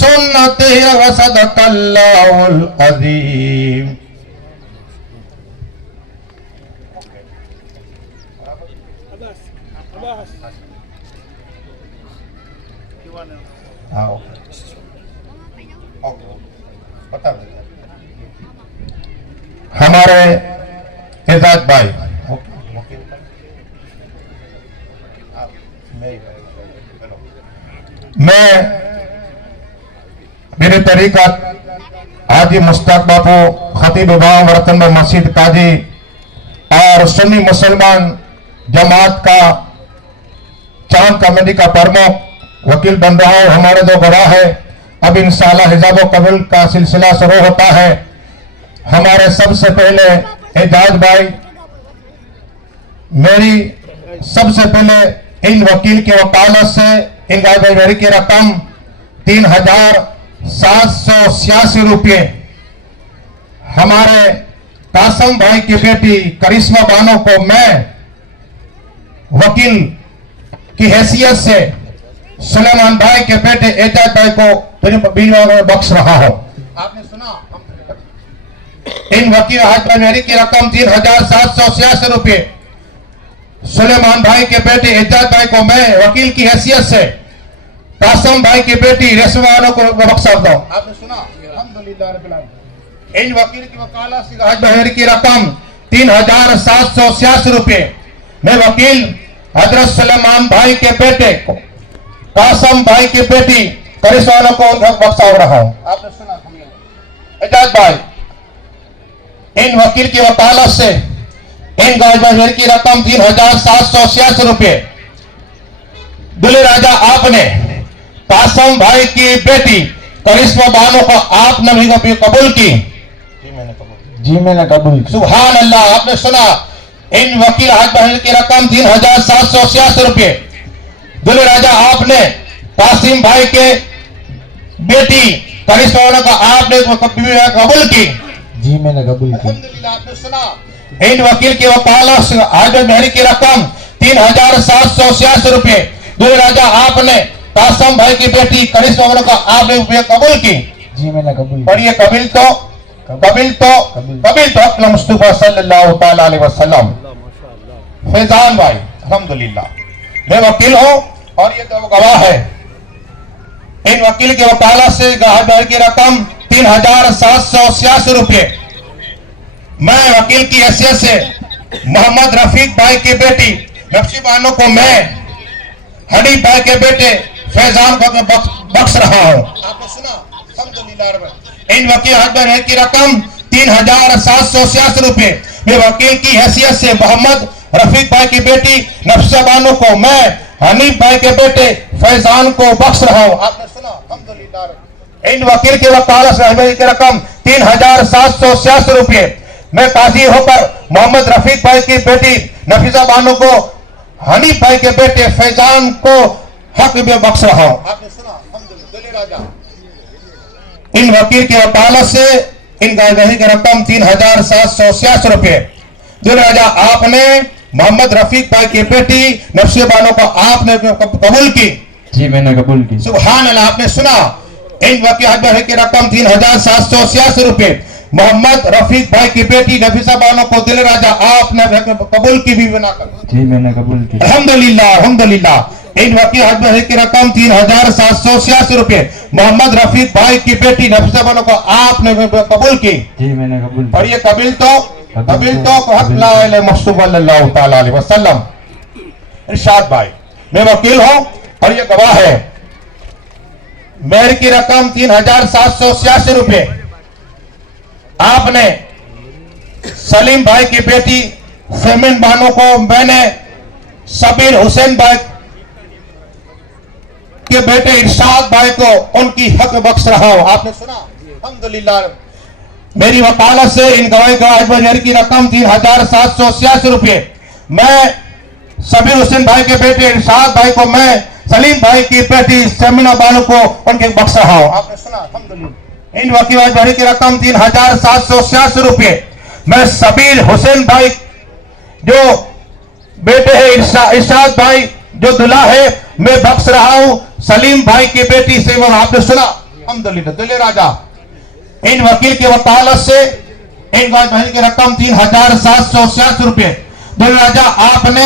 सुन्नतिही व सदक़ल्लाहुल अज़ीम। हमारे एजाज भाई मैं मेरे तरीक़त हाजी मुश्ताक बापू खतीब इमाम वतन मस्जिद काजी और सुन्नी मुसलमान जमात का चांद कमेटी का प्रमुख वकील बन रहा हूं। हमारे दो गवाह है। अब इंशाअल्लाह हिजाब कबूल का सिलसिला शुरू होता है। हमारे सबसे पहले एजाज भाई, मेरी सबसे पहले इन वकील की वकालत से इन गायबी की रकम 3786 रुपये हमारे कासम भाई की बेटी करिश्मा बानो को मैं वकील की हैसियत से सुलेमान भाई के बेटे एजाज भाई को बीमा में बख्श रहा हूं। आपने सुना, इन वकील हाजमेरी की रकम 3786 रुपये सुलेमान भाई के बेटे एजाज भाई को मैं वकील की हैसियत से कासम भाई की बेटी रेशमा को बख्शा दो। आपने सुना, अल्हम्दुलिल्लाह रब्बिल आलमीन। इन वकील की वकालत से हाजमेरी की रकम 3786 रुपये मैं वकील हजरत सुलेमान भाई के बेटे कासम भाई की बेटी करिश्मा को बख्शा रहा हूं। आपने सुना, एजाज भाई, इन वकील की वकालत से इन गायबी की रकम 3786 रुपये दुल्हे राजा आपने कासम भाई की बेटी करिश्मा बानो को आपने भी कबूल की। जी मैंने कबूल की। सुभान अल्लाह। आपने सुना, इन वकील हाजमेरी की रकम 3786 रुपये दुल्हे राजा आपने कासिम भाई के बेटी करिश्मा को आपने कबूल की। जी मैंने कबूल की। अल्हम्दुलिल्लाह। आपने सुना, इन वकील की वकालत से हाजमेरी की रकम 3786 रुपये दुल्हे राजा आपने कासम भाई की बेटी करिश्मा को आपने कबूल की। जी मैंने कबूल। पढ़िए, कबील तो मुस्तफा सल्लल्लाहु तआला अलैहि वसल्लम। फैजान भाई, अल्हम्दुलिल्लाह, मैं वकील हूं और ये दो गवाह है। इन वकील की वकालत से हाजमेरी की रकम 3786 रुपये मैं वकील की हैसियत से मोहम्मद रफीक भाई की बेटी नक्शी बानो को मैं हनीफ भाई के बेटे फैजान को बख्श रहा हूं। आपने सुना, अल्हम्दुलिल्लाह। इन वकील हाजमेरी की रकम 3786 रुपये मैं वकील की हैसियत से मोहम्मद रफीक भाई की बेटी नक्शी बानो को मैं हनीफ भाई के बेटे फैजान को बख्श रहा हूं। आपने सुना, अल्हम्दुलिल्लाह। इन वकील की वकालत से हाजमेरी की रकम 3786 रुपये मैं काजी होकर मोहम्मद रफीक भाई की बेटी नफीसा बानो को हनीफ भाई के बेटे फैजान को हक में बख्श रहा हूं। आपने सुना, अल्हम्दुलिल्लाह। इन वकील की वकालत से इन गायबी की रकम 3786 रुपये दुल्हे राजा आपने मोहम्मद रफीक भाई की बेटी नफीसा बानो को आपने कबूल की। जी मैंने कबूल की। सुभान अल्लाह। आपने सुना, इन वकील हाजमेरी की रकम 3786 रुपये मोहम्मद रफीक भाई की बेटी नफीसा बानो को दिल राजा आपने कबूल की भी बनाकर। जी मैंने कबूल की। अल्हम्दुलिल्लाह, अल्हम्दुलिल्लाह। इन वकील हाजमेरी की रकम 3786 रुपये मोहम्मद रफीक भाई की बेटी नफीसा बानो को आपने कबूल की। जी मैंने कबूल की। और ये कबील तो हक ला इलाहा मुस्तफा सल्लल्लाहु तआला अलैहि वसल्लम। इरशाद भाई, मैं वकील हूं और ये गवाह है। मेहर की रकम 3786 रुपये आपने सलीम भाई की बेटी फेमिन बानो को मैंने सबीर हुसैन भाई के बेटे इरशाद भाई को उनकी हक बख्श रहा हूं। आपने सुना, अल्हम्दुलिल्लाह। मेरी वकालत से इन गवाही का हाजमेरी की रकम 3786 रुपये मैं सबीर हुसैन भाई के बेटे इरशाद भाई को मैं सलीम भाई की बेटी सेमिना बानो को उनके बख्श रहा हूं। आपने सुना, अल्हम्दुलिल्लाह। इन वकील हाजमेरी की रकम 3786 रुपये मैं सबीर हुसैन भाई जो बेटे है इरशाद भाई जो दुल्हा है मैं बख्श रहा हूं सलीम भाई की बेटी से। आपने सुना, अल्हम्दुलिल्लाह। दुल्हे राजा इन वकील के वकालत से इन गाज की रकम 3786 रुपए। दुल्हे राजा आपने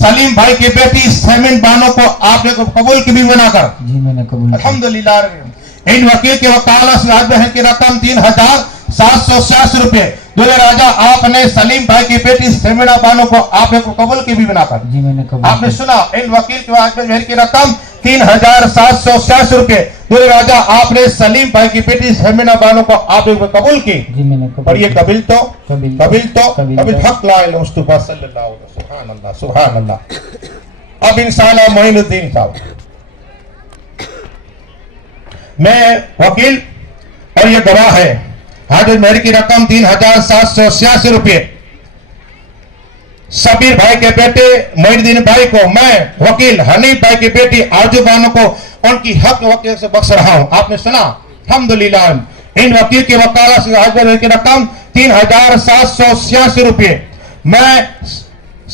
सलीम भाई की बेटी सेमिन बानो को आपने कबूल की भी बनाकर। जी मैंने कबूल। अल्हम्दुलिल्लाह। इन वकील के वकालत से आज बहन की रकम 3786 रुपए। दुल्हे राजा आपने सलीम भाई की बेटी सेमिना बानो को आपने कबूल की भी बनाकर। जी मैंने कबूल। आपने सुना इन वकील के आज बहन की रकम 3786 रुपए। दुल्हे राजा आपने सलीम भाई की बेटी सेमिना बानो को आपने कबूल की। जी मैंने कबूल। और ये कबिल तो कबील कबिल हक ला इलाहा मुस्तफा सल्लल्लाहु अलैहि वसल्लम। सुभान अल्लाह सुभान अल्लाह। अब इंशाअल्लाह मोइनुद्दीन साहब, मैं वकील और ये गवाह है हाजिर मेहर की रकम 3786 रुपए। सबीर भाई के बेटे मोइनुद्दीन भाई को मैं वकील हनीफ भाई की बेटी आरजू बानो को उनकी हक वकील से बख्श रहा हूं। आपने सुना अल्हम्दुलिल्लाह। इन वकील की वकालत से हाजिर मेहर की रकम 3786 रुपए। मैं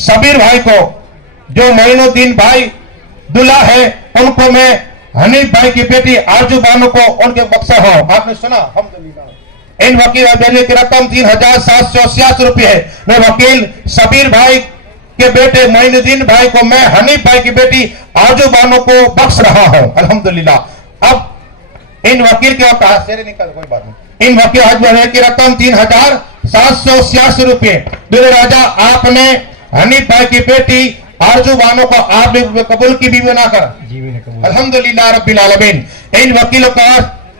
सबीर भाई को जो मोइनुद्दीन भाई दूल्हा है उनको मैं हनीफ भाई की बेटी आरजू बानो को उनके बख्शा हूं। आपने सुना अल्हम्दुलिल्लाह। इन वकील की रकम 3786 रुपए है। मैं वकील सबीर भाई के बेटे मोइनुद्दीन भाई को मैं हनीफ भाई की बेटी आरजू बानो को बख्श रहा हूं अल्हम्दुलिल्लाह। अब इन वकील के वकालत से निकल कोई बात नहीं। इन वकील आज की रकम 3786 रुपए। दुल्हे राजा आपने हनीफ भाई की बेटी आरजू बानो को आपने कबूल की बीवी बनाकर। जी मैंने कबूल। अल्हम्दुलिल्लाह रब्बिल आलमीन। इन वकीलों का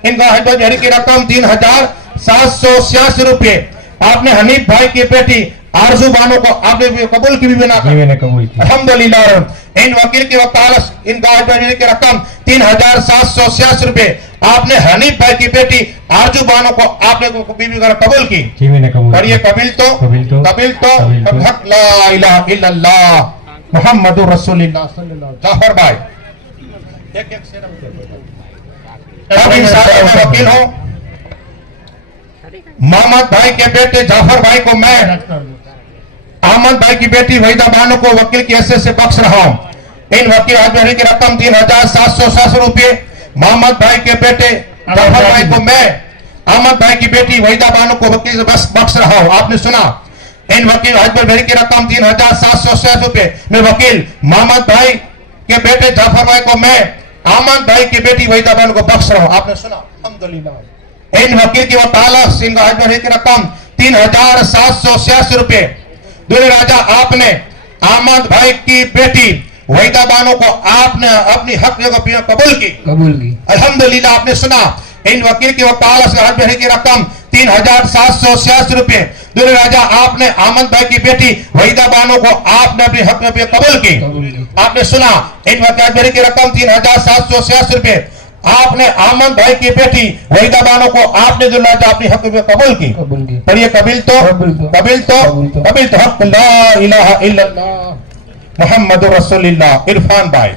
इनका हज की रकम 3786 रुपए। आपने हनीफ भाई की बेटी आरजू बानो को आपने कबूल की भी बनाकर। जी मैंने कबूल की। अल्हम्दुलिल्लाह। इन वकील की वकालत इनका हज की रकम 3786 रुपए। आपने हनीफ भाई की बेटी आरजू बानो को आपने बीवी कबूल की। जी मैंने कबूल। और ये कबिल तो हक ला इलाहा इल्लल्लाह मुहम्मदुर रसूलुल्लाह सल्लल्लाहु अलैहि वसल्लम। जाफर भाई एक अब इंशाअल्लाह मैं वकील हूं। मोहम्मद भाई के बेटे जाफर भाई को मैं अहमद भाई की बेटी वहीदा बानो को वकील की हैसियत से बख्श रहा हूं। इन वकील हाजिरी की रकम 3786 रुपए। मोहम्मद भाई के बेटे जाफर भाई को मैं अहमद भाई की बेटी वहीदा बानो को वकील से बख्श रहा हूं। आपने सुना इन वकील हाजिर की रकम 3786 रुपए। मैं वकील मोहम्मद भाई के बेटे जाफर भाई को मैं अहमद भाई की बेटी वहीदा बानो को बख्श रहा हूं। आपने सुना अल्हम्दुलिल्लाह। इन वकील की वकालत इनका हाजिर की रकम 3786 रुपए। दुल्हे राजा आपने अहमद भाई की बेटी वहीदा बानो को आपने अपनी हक जगह कबूल की। अल्हम्दुलिल्लाह। आपने सुना इन वकील की वकालत से हाजिर की रकम 3786 रुपए। दुल्हे राजा आपने अहमद भाई की बेटी वहीदा बानो को आपने अपनी हक में कबूल की। आपने सुना इन वकील की रकम 3786 रुपए। आपने अहमद भाई की बेटी वहीदा बानो को आपने दुल्हा राजा अपनी हक में कबूल की। पर ये कबिल तो हक ला इलाहा इल्लल्लाह मुहम्मदुर रसूलुल्लाह। इरफान भाई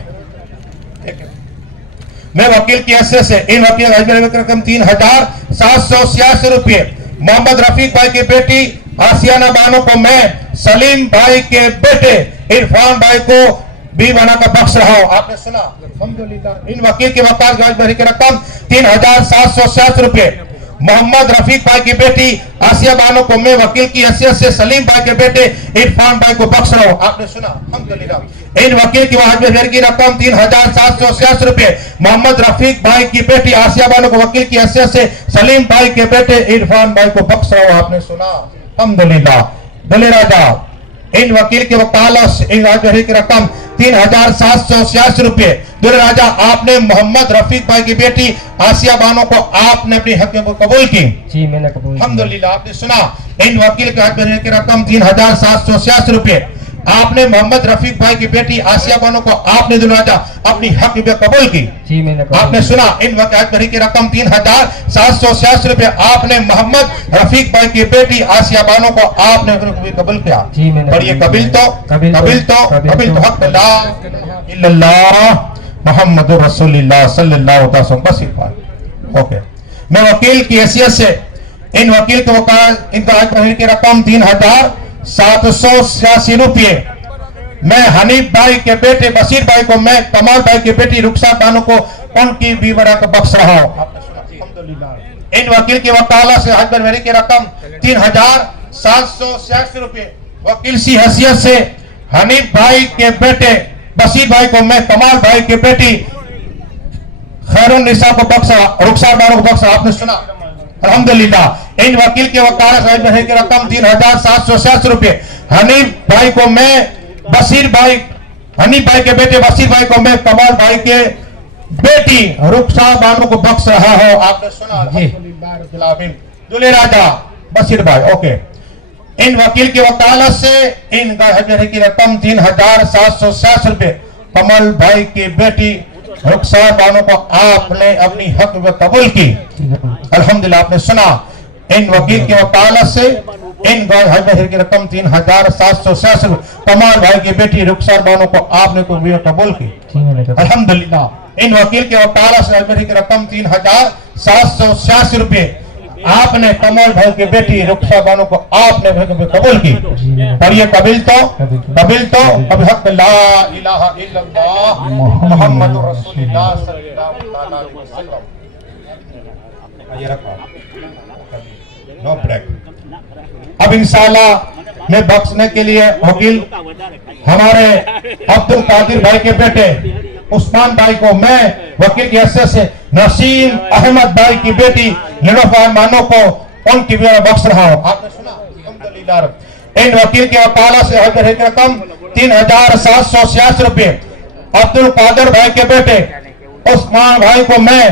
मैं वकील की हैसियत से इन वकील की रकम 3786 रुपए। मोहम्मद रफीक भाई की बेटी आसियाना बानो को मैं सलीम भाई के बेटे इरफान भाई को भी बनाकर बख्श रहा हूं। आपने सुना अल्हम्दुलिल्लाह। इन वकील के वकालत की रकम 3786 रुपए। मोहम्मद रफीक भाई की बेटी आसिया बानो को मैं वकील की हैसियत से सलीम भाई के बेटे इरफान भाई को बख्श रहा हूं। आपने सुना अल्हम्दुलिल्लाह। इन वकील की हाजिर की रकम 3786 रुपए। मोहम्मद रफीक भाई की बेटी आसिया बानो को वकील की हैसियत से सलीम भाई के बेटे इरफान भाई को बख्श रहा हूं। आपने सुना अल्हम्दुलिल्लाह। दुल्हे राजा इन वकील के वकालत इन हाजिर की रकम 3786 रुपए। दुल्हे राजा आपने मोहम्मद रफीक भाई की बेटी आसिया बानो को आपने अपनी हक में कबूल की। जी मैंने कबूल। अल्हम्दुलिल्लाह। आपने सुना इन वकील के हाजिर की रकम 3786 रुपए। आपने मोहम्मद रफीक भाई की बेटी आसिया बानो को आपने दुल्हा राजा अपनी हक में कबूल की। जी मैंने कबूल। आपने सुना इन वकील की रकम 3786 रुपए। आपने मोहम्मद रफीक भाई की बेटी आसिया बानो को आपने कबूल किया। जी मैंने। और ये कबिल तो हक ला इलाहा इल्लल्लाह मुहम्मदुर रसूलुल्लाह सल्लल्लाहु अलैहि वसल्लम। बस इतना ओके। मैं वकील की हैसियत से इन वकील के वकालत इनका की रकम 3786 रुपये। मैं हनीफ भाई के बेटे बशीर भाई को मैं कमाल भाई की बेटी रुखसा बानो को उनकी बीवी को बख्श रहा हूं। अल्हम्दुलिल्लाह। इन वकील की वकालत से हज बरवरी की रकम 3786 रुपए। वकील सी हैसियत से हनीफ भाई के बेटे बसीर भाई को मैं, कमाल भाई की बेटी खैरुन निसा को बख्शा, रुखसार बानो को बख्शा। आपने सुना अल्हम्दुलिल्लाह। इन वकील के वकालत से हज बरवरी की रकम 3786 रुपए। हनीफ भाई को मैं, बसीर भाई, हनीफ भाई के बेटे बसीर भाई को मैं, कमाल भाई के बेटी रुखसार बानो को बख्श रहा हो। आपने सुना अल्हम्दुलिल्लाह। दूल्हे राजा बसीर भाई। ओके। इन वकील की वकालत से इनका हज की रकम 3786 रुपए। कमल भाई की बेटी रुखसार बानो को आपने अपनी हक में कबूल की अल्हम्दुलिल्लाह। आपने सुना। इन वकील की वकालत से इन हज की रकम 3786 रुपए। कमाल भाई की बेटी रुखसार बानो को आपने कबूल की अल्हम्दुलिल्लाह। इन वकील के वकालत से हज की रकम 3786 रुपए आपने कमल भाई की बेटी रुखसा बानो को आपने कबूल की। और ये कबिल तो अब हक ला इलाहा इल्लल्लाह मुहम्मदुर रसूलुल्लाह सल्लल्लाहु अलैहि वसल्लम। ये रखा, नो ब्रेक। अब इंशाल्लाह मैं बख्शने के लिए वकील हमारे अब्दुल कादिर भाई के बेटे उस्मान भाई को मैं वकील की हैसियत से नसीम अहमद भाई की बेटी निलोफर मानो को उनकी भी बख्श रहा हूं। आपने सुना अल्हम्दुलिल्लाह। इन वकील के वकालत से हज की रकम 3786 रुपए। अब्दुल कादिर भाई के बेटे उस्मान भाई को मैं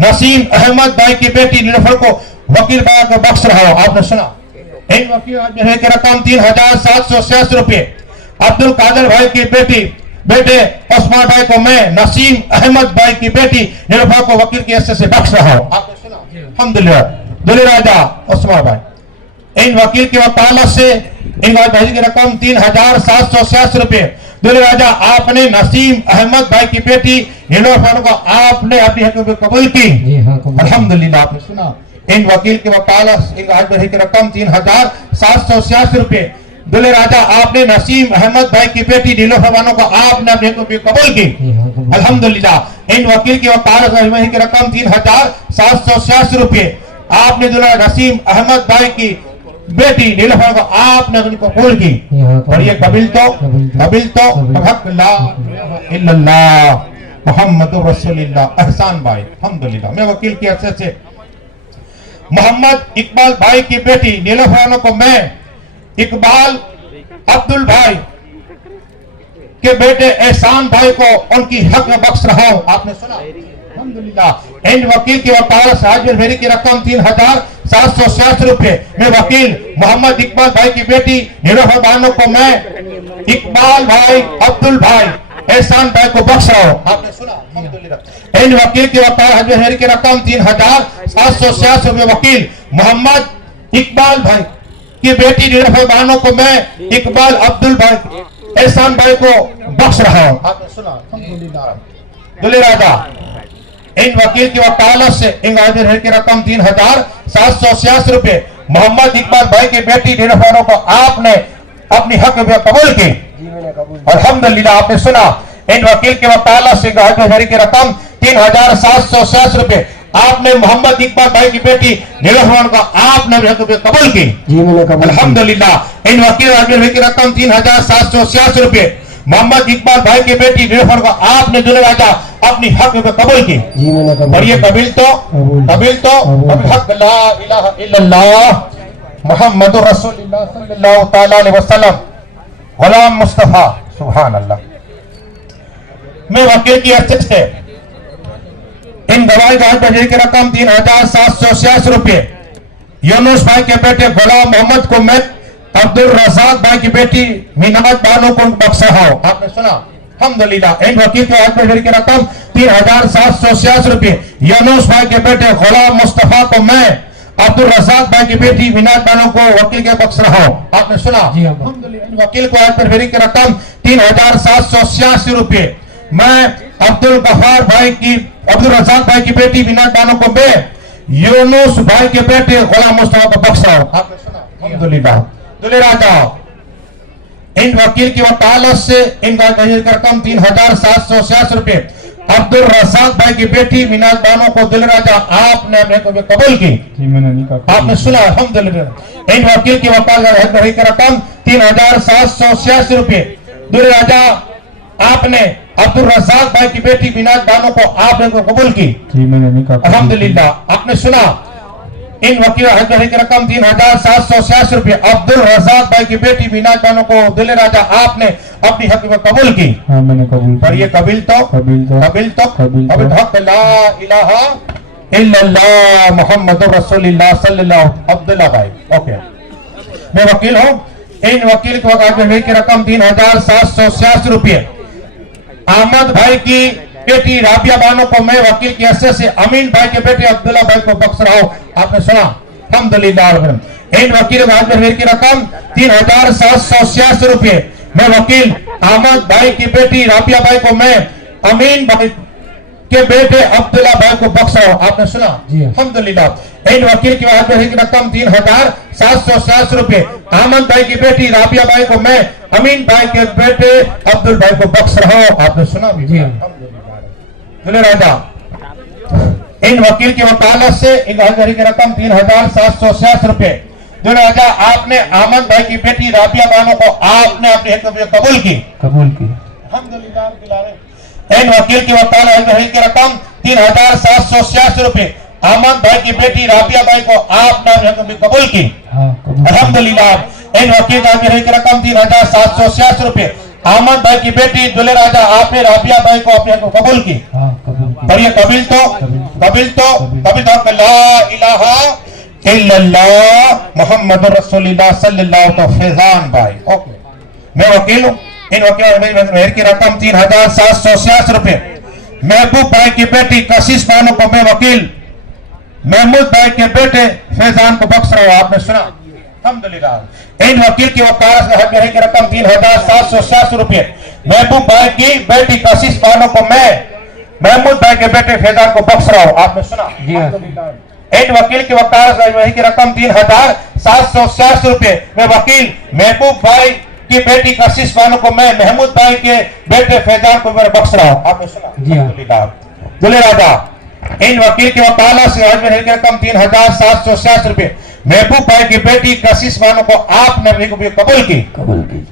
नसीम अहमद भाई की बेटी निलोफर को वकील भाई को बख्श रहा हूं। आपने सुना। इन वकील हज की रकम 3786 रुपए। अब्दुल कादिर भाई की बेटे उस्मान भाई को मैं नसीम अहमद भाई की बेटी निलोफर को वकील की हैसियत से बख्श रहा हूं। आपने सुना अल्हम्दुलिल्लाह। दूल्हे राजा उस्मान भाई। इन वकील की वकालत से इन भाई की रकम 3786 रुपए। दूल्हे राजा आपने नसीम अहमद भाई की बेटी निलोफर को आपने अपनी हक में कबूल की अल्हम्दुलिल्लाह। आपने सुना। इन वकील की वकालत इन हज की रकम 3786 रुपए। दूल्हे राजा आपने नसीम अहमद भाई की बेटी निलोफर बानो को आपने अपने कबूल की अल्हम्दुलिल्लाह। इन वकील की वकालत की रकम 3786 रुपए। आपने दूल्हा नसीम अहमद भाई की बेटी निलोफर को आपने अपनी कबूल की। और ये कबिल तो हक ला इलाहा इल्लल्लाह मुहम्मदुर रसूलुल्लाह। एहसान भाई अल्हम्दुलिल्लाह। मैं वकील की हैसियत से मोहम्मद इकबाल भाई की बेटी निलोफर को मैं इकबाल अब्दुल भाई के बेटे एहसान भाई को उनकी हक में बख्श रहा हूं। आपने सुना अल्हम्दुलिल्लाह। इन वकील की वकालत से हज बरवरी की रकम 3786 रुपए। मैं वकील मोहम्मद इकबाल भाई की बेटी निलोफर बानो को मैं इकबाल भाई अब्दुल भाई एहसान भाई को बख्श रहा हूं। आपने सुना अल्हम्दुलिल्लाह। इन वकील की वकालत हज बरवरी की रकम 3786 रुपए। वकील मोहम्मद इकबाल भाई की बेटी निलोफर बानो को मैं इकबाल अब्दुल भाई एहसान भाई को बख्श रहा हूं। आपने सुना अल्हम्दुलिल्लाह। दूल्हे राजा इन वकील की वकालत से इन हज की रकम 3786 रुपए। मोहम्मद इकबाल भाई की बेटी निलोफर को आपने अपनी हक में कबूल की अल्हम्दुलिल्लाह। आपने सुना। इन वकील की वकालत से हज की रकम 3786 रुपए। आपने मोहम्मद इकबाल भाई की बेटी निलोफर को आपने कबूल की अल्हम्दुलिल्लाह। इन वकील की रकम 3786 रुपए। मोहम्मद इकबाल भाई की बेटी निलोफर को आपने दूल्हे राजा अपनी हक में कबूल की। और ये कबिल तो अब हक ला इलाहा इल्लल्लाह मुहम्मदुर रसूलुल्लाह सल्लल्लाहु तआला अलैहि वसल्लम गुलाम मुस्तफा सुभान अल्लाह। मैं वकील की हैसियत से इन गवाही का हज की रकम 3786 रुपए। यूनुस भाई के बेटे गुलाम मोहम्मद को मैं अब्दुल रज़ाक भाई की बेटी मीनात बानो को बख्श रहा हूं। आपने सुना अल्हम्दुलिल्लाह। इन वकील के हज की रकम 3786 रुपए। यूनुस भाई के बेटे गुलाम मुस्तफा को मैं अब्दुल रज़ाक भाई की बेटी मीनात बानो को वकील के बख्श रहा हूं। आपने सुना अल्हम्दुलिल्लाह। इन वकील को हज की रकम 3786 रुपए। मैं अब्दुल रज़ाक भाई की बेटी मीनात बानो को मैं यूनुस भाई के बेटे गुलाम मुस्तफा को बख्श रहा हूं। आपने सुना अल्हम्दुलिल्लाह। दूल्हे राजा इन वकील की वकालत से इन रकम 3786 रुपए। अब्दुल रज़ाक भाई की बेटी मिनाज बानो को दिल राजा आपने अपने को कबूल की। जी मैंने निकाह आपने सुना अल्हम्दुलिल्लाह। इन वकील की वकालत की रकम 3786 रुपए दिल राजा आपने अब्दुल रज़ाक भाई की बेटी मिनाज बानो को आपने को कबूल की। जी मैंने निकाह अल्हम्दुलिल्लाह। आपने सुना इन वकील की रकम 3786 रुपए अब्दुल रज़ाक भाई की बेटी मिनाज बानो को दिल राजा आपने अपनी हक में कबूल की। हाँ मैंने कबूल पर ये कबील तो हक ला इलाहा इल्लल्लाह मुहम्मदुर रसूलुल्लाह सल्लल्लाहु अब्दुल्ला भाई। ओके, मैं वकील हूँ। इन वकील की वकालत की रकम 3786 रुपये अहमद भाई की बेटी राबिया बानो को मैं वकील की हैसियत से अमीन भाई के बेटे अब्दुल्ला भाई को बख्श रहा हूँ। आपने सुना अल्हम्दुलिल्लाह। इन वकील की रकम 3786 रुपये मैं वकील अहमद भाई की बेटी राबिया भाई को मैं अमीन भाई के बेटे अब्दुल्ला भाई को बख्श रहा हूँ। आपने सुना अल्हम्दुलिल्लाह। इन वकील की रकम 3786 रुपये अहमद भाई की बेटी राबिया भाई को मैं अमीन भाई के बेटे अब्दुल भाई को बख्श रहा हूँ। आपने सुना भी राजा। इन वकील की वकालत से इन की रकम 3786 रुपये राजा आपने अहमद भाई की बेटी राबिया बानो को आपने अपनी हक में कबूल की। अल्हम्दुलिल्लाह। इन वकील की वकालत की रकम 3786 रुपये अहमद भाई की बेटी राबिया भाई को आपने अपनी हक में कबूल की। अल्हम्दुलिल्लाह। इन वकील की रकम 3786 रुपये अहमद भाई की बेटी दुल्हे राजा आपने राबिया भाई को अपने को कबूल की। पर ये कबील तो ला इलाहा इल्लल्लाह मुहम्मदुर रसूलुल्लाह सल्लल्लाहु अलैहि वसल्लम फैजान भाई। ओके, मैं वकील हूँ। इन वकील की रकम 3786 रुपये महबूब भाई की बेटी कशिश बानो को मैं वकील महमूद भाई के बेटे फैजान को बख्श रहा हूँ। आपने सुना अल्हम्दुलिल्लाह। इन वकील की वकालत की रकम 3786 रुपये महबूब भाई की बेटी कशिश बानो को मैं महमूद भाई के बेटे फैजान को बख्श रहा हूँ। आपने सुना इन वकील की वकालत की रकम 3786 रुपये मैं वकील महबूब भाई की बेटी कशिश बानो को मैं महमूद भाई के बेटे फैजान को मैं बख्श रहा हूँ। आपने सुना दुल्हे राजा। इन वकील की वकालत से रकम 3786 रुपये महबूब भाई की बेटी कशिश बानो को आपने कबूल की।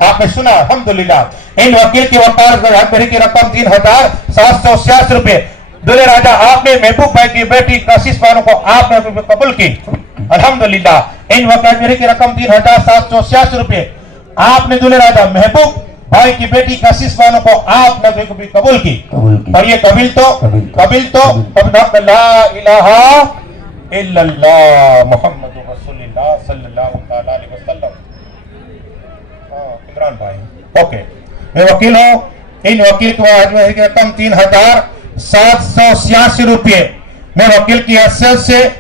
आपने सुना अल्हम्दुलिल्लाह। इन वकील की वकालत की रकम 3786 रुपये दुल्हे राजा आपने महबूब भाई की बेटी कशिश बानो को आपने कबूल की। अल्हम्दुलिल्लाह। इन वकील की रकम 3786 रुपये आपने दुल्हे राजा महबूब भाई की बेटी कशिश बानो को आपने कबूल की। और ये कबील तो ला इलाहा इल्लल्लाह मुहम्मदुर रसूलुल्लाह सल्लल्लाहु अलैहि वसल्लम। इमरान भाई। ओके, मैं वकील हूँ। इन वकील की रकम 3786 रुपये मैं वकील की हैसियत से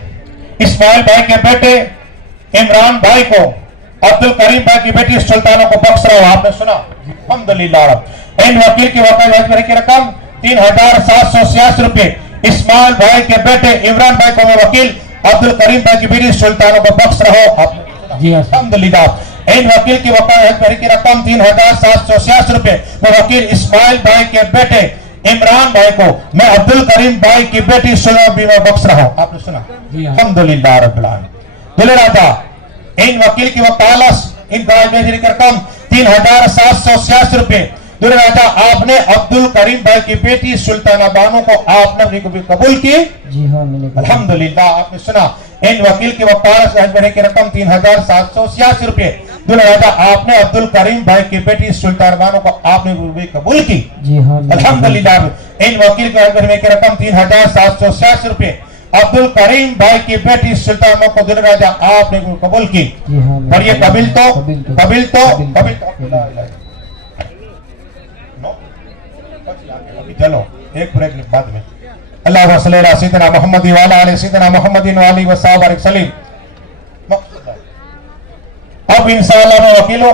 इस्माइल भाई के बेटे इमरान भाई को अब्दुल करीम भाई की बेटी सुल्ताना को बख्श रहा हूँ। आपने सुना अल्हम्दुलिल्लाह। इन वकील की वकालत की रकम 3786 रुपये इस्माइल भाई के बेटे इमरान भाई को मैं वकील अब्दुल करीम भाई की बेटी सुल्ताना को बख्श रहा हूँ। अल्हम्दुलिल्लाह। इन वकील की वकालत की रकम 3786 रुपये मैं वकील इस्माइल भाई के बेटे इमरान भाई को मैं अब्दुल करीम भाई की बेटी सुल्ताना बख्श रहा हूँ। आपने सुना अल्हम्दुलिल्लाह रब्बिल आलमीन। दुल्हे राजा। इन वकील की वकालत इन की रकम 3786 रुपये दुल्हे राजा आपने अब्दुल करीम भाई की बेटी सुल्ताना बानो को आपने कबूल की। अल्हम्दुलिल्लाह। आपने सुना इन वकील की वकालत की रकम 3786 रुपये दुल्हे राजा आपने अब्दुल करीम भाई की बेटी सुल्ताना बानो को आपने कबूल की। अल्हम्दुलिल्लाह। इन वकील की रकम 3786 रुपये अब्दुल करीम भाई की बेटी सुल्ताना को दुल्हे राजा आपने कबूल की। और ये कबील तो चलो एक ब्रेक बाद में। अल्लाह सल्लल्लाहु मोहम्मद वाला अलैहि सय्यदना मोहम्मदिन वाली व सहाबा सलीम। अब इंशाअल्लाह मैं वकीलों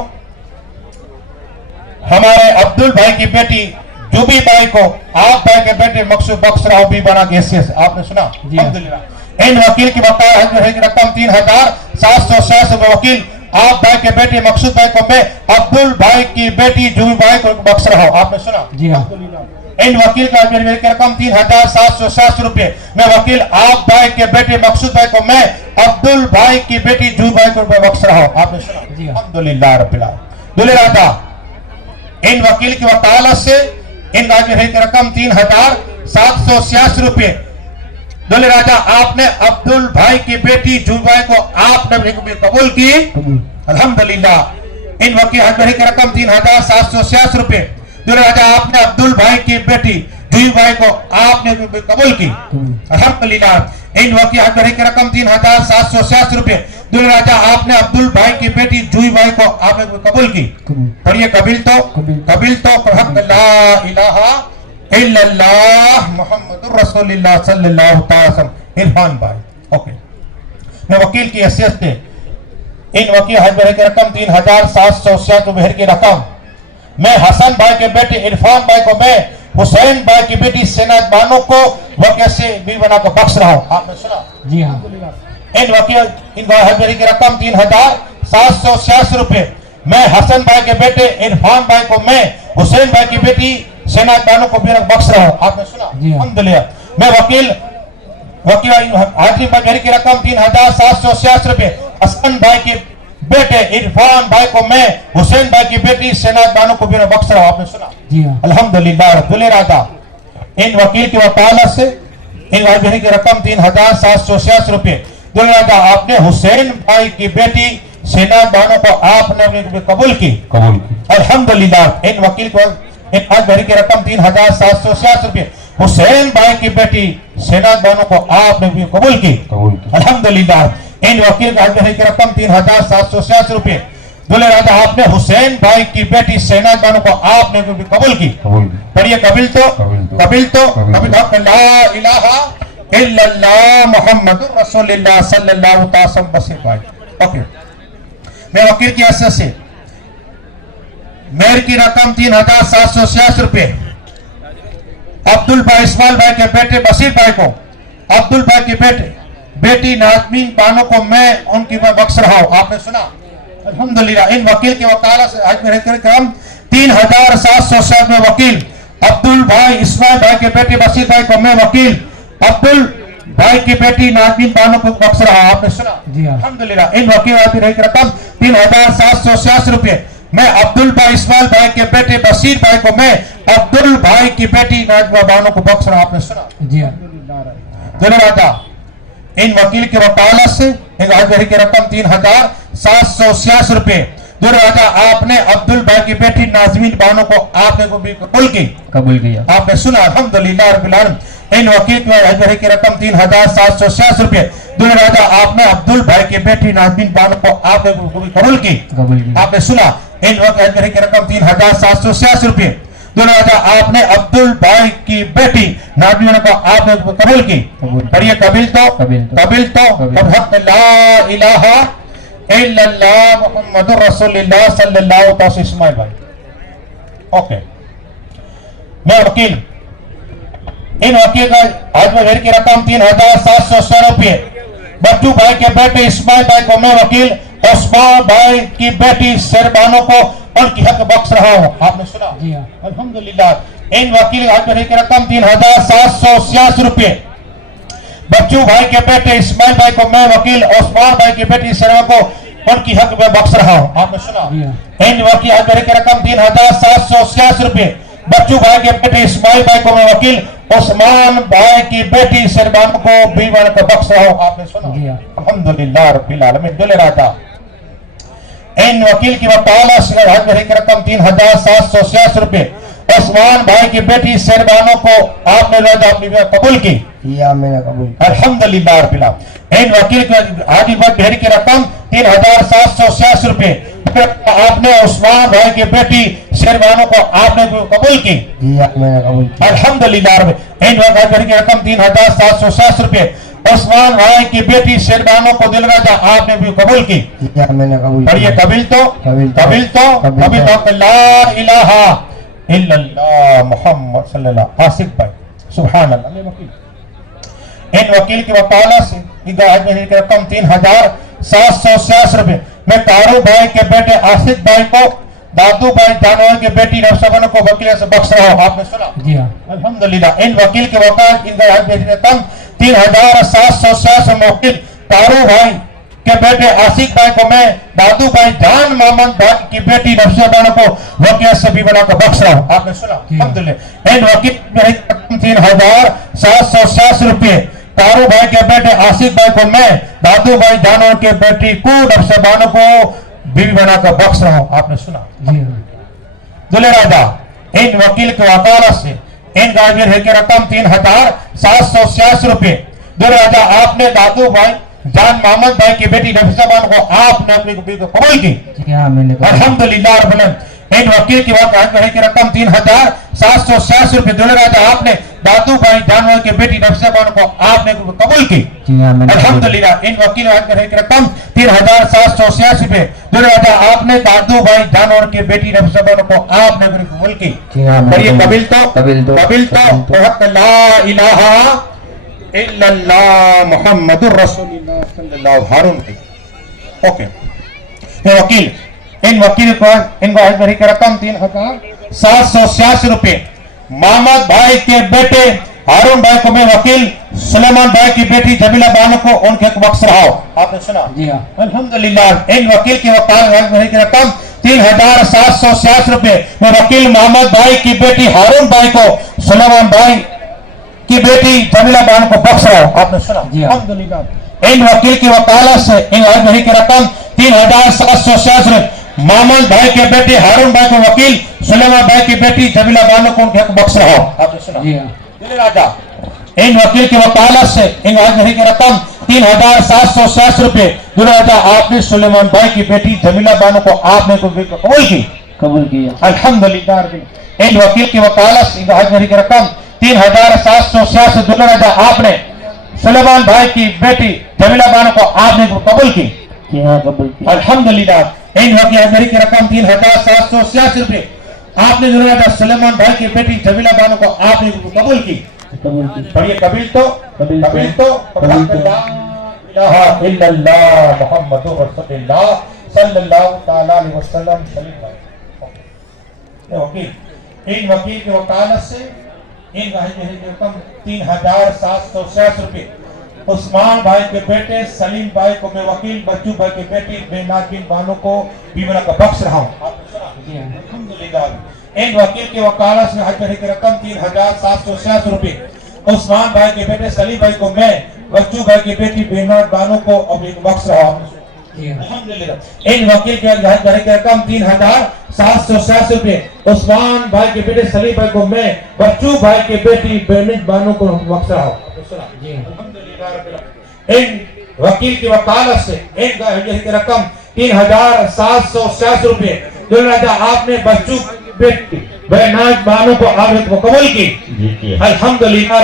हमारे अब्दुल भाई की बेटी जुबी भाई को आप भाई के बेटे मकसूद बख्श रहा भी बना के आपने सुना अल्हम्दुलिल्लाह। इन वकील की रकम 3786 वकील आप भाई के बेटे मकसूद भाई को मैं अब्दुल भाई की बेटी जुबी भाई को बख्श रहा हूँ। आपने सुना इन वकील का मेरी रकम 3786 रुपए। मैं वकील आप भाई के बेटे मकसूद भाई को मैं अब्दुल भाई की बेटी जू भाई को बख्श रहा हूं। आपने सुना? अल्हम्दुलिल्लाह रब्बिल आलमीन। दुल्हे राजा इन वकील की वकालत से इन रकम 3786 रुपए। दुल्हे राजा आपने अब्दुल भाई की बेटी जू भाई को आपने कबूल की। अल्हम्दुलिल्लाह। इन वकील की रकम 3786 रुपए। दुल्हे राजा आपने अब्दुल भाई की बेटी जूही भाई को आपने कबूल की। अल्हम्दुलिल्लाह। इन वकील की रकम 3786 रुपए। दुल्हे राजा आपने अब्दुल भाई की बेटी जूही भाई को आपने कबूल की। पढ़िए कबील तो ला इलाहा इल्लल्लाह मुहम्मदुर रसूलुल्लाह सल्लल्लाहु अलैहि वसल्लम। इरफान भाई ओके। मैं वकील की हैसियत से इन वकील की रकम 3786 रुपए की रकम मैं हसन भाई के बेटे इरफान भाई को मैं हुसैन भाई की बेटी सेनात बानो को वक़्त से भी बना कर बख्श रहा हूं। आपने सुना? जी हाँ। इन वकील की रकम 3786 रुपए। मैं हसन भाई के बेटे इरफान भाई को मैं हुसैन भाई की बेटी सेनात बानो को भी बख्श रहा हूं। आपने सुना? अल्हम्दुलिल्लाह। मैं वकील हाजी भाई की रकम 3786 रुपए। हसन भाई के बेटे इरफान भाई को मैं हुसैन भाई की बेटी सेनात बानो को भी बख्श रहा हूं। आपने सुना? जी हाँ। अल्हम्दुलिल्लाह। दुल्हे राजा इन वकील की वकालत से इन भाई की रकम 3786 रुपए। दुल्हे राजा आपने हुसैन भाई की बेटी सेनात बानो को आपने कबूल की। अल्हम्दुलिल्लाह। इन वकील को इन भाई की रकम 3786 रुपए। हुसैन भाई की बेटी सेनात बानो को आपने भी कबूल की। अल्हम्दुलिल्लाह। इन वकील की रकम 3786 रुपए। दुल्हे राजा आपने हुसैन भाई की बेटी सेनात बानो को आपने भी कबूल की। पढ़िए कबील तो ला इलाहा इल्लल्लाह मुहम्मदुर रसूलुल्लाह सल्लल्लाहु अलैहि वसल्लम। बशीर भाई ओके। मैं वकील की हैसियत से मेयर की रकम 3786 रुपए अब्दुल भाई इस्माइल भाई के बेटे बशीर भाई को अब्दुल भाई की बेटी नाजमीन बानो को मैं उनकी मैं बख्श रहा हूं। आपने सुना? अल्हम्दुलिल्लाह। इन वकील की वकालत से आज मेरे रकम 3760 में वकील अब्दुल भाई इस्माइल भाई के बेटे बशीर भाई को मैं वकील अब्दुल भाई की बेटी नाजमीन बानो को बख्श रहा हूं। आपने सुना? जी हाँ। अल्हम्दुलिल्लाह। इन वकील की रकम 3786 रुपए। मैं अब्दुल भाई इस्माइल भाई के बेटे बशीर भाई को मैं अब्दुल भाई की बेटी नाजमा बानो को बख्श रहा हूं। आपने सुना? जी हाँ। दुल्हे राजा इन वकील की वकालत से की रकम 3786 रुपए। दुल्हे राजा आपने अब्दुल भाई की बेटी नाजमीन बानो को आपने को भी कबूल किया। आपने सुना? अल्हम्दुलिल्लाह रब्बिल आलमीन। इन वकील की रकम 3786 रुपए। दुल्हे राजा आपने अब्दुल भाई की बेटी नाजमीन बानो को आपने कबूल की। आपने सुना? इन वकील की रकम 3786 रुपए। दुल्हे राजा आपने अब्दुल भाई की बेटी नाजमीन को आपने कबूल की। पढ़िए कबील तो ला इलाहा इल्लल्लाह मुहम्मदुर रसूलुल्लाह सल्लल्लाहु अलैहि वसल्लम। भाई ओके। मैं वकील इन वकील का आज मेयर की रकम 3700 रुपये बच्चू भाई के बेटे इस्माइल भाई को मैं वकील उस्मान भाई की बेटी शेरबानो को उनकी हक बख्श रहा हूं। आपने सुना? जी हाँ। अल्हम्दुलिल्लाह। इन वकील आज मेयर की रकम 3786 रुपये बच्चू भाई के बेटे इस्माइल भाई को मैं वकील उस्मान भाई की बेटी शेरबानो को उनकी हक में बख्श रहा हूं। आपने सुना? जी हाँ। इन वकील आज मेयर की रकम 3786 रुपये बच्चू भाई के बेटे इस्माइल भाई को मैं वकील उस्मान भाई की बेटी शेरबान को भी बख्श रहा हूं। आपने सुना? अल्हम्दुलिल्लाह रब्बिल आलमीन। दुल्हे राजा इन वकील की वकालत से की रकम 3786 रुपए उस्मान भाई की बेटी शेरबानो को आपने राजा अपनी कबूल की। अल्हम्दुलिल्लाह रब्बिल आलमीन। इन वकील की आदिमत भेरी की रकम 3786 रुपए आपने उस्मान भाई की बेटी शेरबानो को आपने कबूल की। अल्हम्दुलिल्लाह। इन वकील की रकम 3786 रुपए उस्मान भाई की बेटी शेरबानो को दिल राजा आपने भी कबूल की। पढ़िए कबील तो ला इलाहा इल्लल्लाह मुहम्मद सल्लल्लाहु आसिफ भाई सुभान अल्लाह। इन वकील की वकालत से की रकम 3786 रुपए मैं कारू भाई के बेटे आसिफ भाई को दादू भाई जानवर की बेटी नौशबन को वकील से बख्श रहा हूं। आपने सुना? जी हाँ। अल्हम्दुलिल्लाह। इन वकील के वकालत इनका हक बेटी रकम 3766 वकील तारू भाई के बेटे आसिक भाई को मैं दादू भाई जान मोहम्मद भाई की बेटी नौशबन को वकील से भी बनाकर बख्श रहा हूं। आपने सुना? अल्हम्दुलिल्लाह। इन वकील की रकम 3766 रुपये तारू भाई के बेटे आसिक भाई को मैं दादू भाई जानवर के बेटी को नौशबन को बीवी बनाकर बख्श रहा हूं। आपने सुना? जी हाँ। दुल्हे राजा इन वकील के वकालत से इन गाजिर है की रकम 3766 रुपये। दुल्हे राजा आपने दादू भाई जान मोहम्मद भाई की बेटी नफीसा को आपने अपनी बीवी को कबूल की। जी हाँ, मैंने कहा। अल्हम्दुलिल्लाह रब्बिल आलमीन। इन वकील की वकालत है की रकम 3766 रुपये। दुल्हे राजा आपने दादू भाई जानवर की बेटी नफीसा को आपने कबूल की। जी हाँ, मैंने कहा। अल्हम्दुलिल्लाह। इन वकील की रकम 3766 रुपये। दुल्हे राजा आपने दादू भाई जानवर की बेटी नफीसा को आपने कबूल की। जी हाँ, मैंने करिए कहा। कबिल तो कबिल तो। कबिल तो हक ला इलाहा इल्लल्लाह मुहम्मदुर रसूलुल्लाह सल्लल्लाहु हारून की। ओके। ये वकील इन वकील को इनको हजबरी की रकम 3766 रुपये। मोहम्मद भाई के बेटे हारून भाई को मैं वकील सुलेमान भाई की बेटी जमीला बानो को उनके बख्श रहा हूं। आपने सुना? जी हाँ। अल्हम्दुलिल्लाह। इन वकील की वकालत की रकम 3766 रुपये मैं वकील मोहम्मद भाई की बेटी हारून भाई को सुलेमान भाई की बेटी जमीला बानो को बख्श रहा हूं। आपने सुना? जी हाँ। अल्हम्दुलिल्लाह। इन वकील की वकालत से इन हजबरी की रकम 3766 रुपये मोहम्मद भाई के बेटे हारून भाई को वकील सुलेमान भाई की बेटी जमीला बानो को उनके बख्श रहा हूं। आपने सुना? जी हाँ। राजा इन वकील की वकालत से इन हजबरी की रकम 3766 रुपये। राजा आपने सुलेमान भाई की बेटी जमीला बानो को आपने कबूल की। कबूल किया। अल्हम्दुलिल्लाह। इन वकील की वकालत से इन हजबरी की रकम 3766 राजा आपने सुलेमान भाई की बेटी जमीला बानो को आपने कबूल की। जी हाँ, कबूल किया। अल्हम्दुलिल्लाह। इन वकील हजबरी की रकम 3766 रुपये आपने राजा सुलेमान भाई की बेटी जमीला बानो को आपने कबूल की। कबूल की। पढ़िए कबिल तो कबिल तो। कबिल तो कबिल तो। ला इलाहा इल्लल्लाह मुहम्मदुर रसूलुल्लाह सल्लल्लाहु तआला अलैहि वसल्लम सलीम। वकील इन वकील की वकालत से इन गाही की रकम 3766 रुपये उस्मान भाई के बेटे सलीम भाई को मैं वकील बच्चू भाई की बेटी बेनाकिन बानो को बीमा का बख्श रहा हूँ। अल्हम्दुलिल्लाह। इन वकील की वकालत से हजबरी की रकम 3766 रुपये उस्मान भाई के बेटे सलीम भाई को मैं बच्चू भाई की बेटी बेनाक बानो को अपनी बख्श रहा हूँ। अल्हम्दुलिल्लाह। इन वकील की हजबरी की रकम 3766 रुपये उस्मान भाई के बेटे सलीम भाई को मैं बच्चू भाई की बेटी बेनिक बानो को बख्श रहा हूँ। इन वकील की वकालत से एक की रकम 3766 रुपये राजा आपने बच्चू बेटी बेनाज बानो को आपने कबूल की। अल्हम्दुलिल्लाह।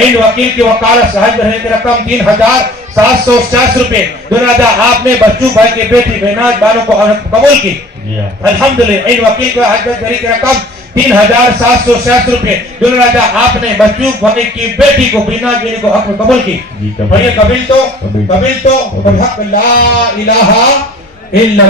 इन वकील की वकालत से हजबरी की रकम 3766 रुपये राजा आपने बच्चू भाई की बेटी बेनाज बानो को कबूल की। अल्हम्दुलिल्लाह। इन वकील की हजबरी की रकम 3766 रुपये राजा आपने बच्चू भाई की बेटी को बिना गिरी को हक में कबूल की। कबिल तो हक ला इलाहा इल्लल्लाह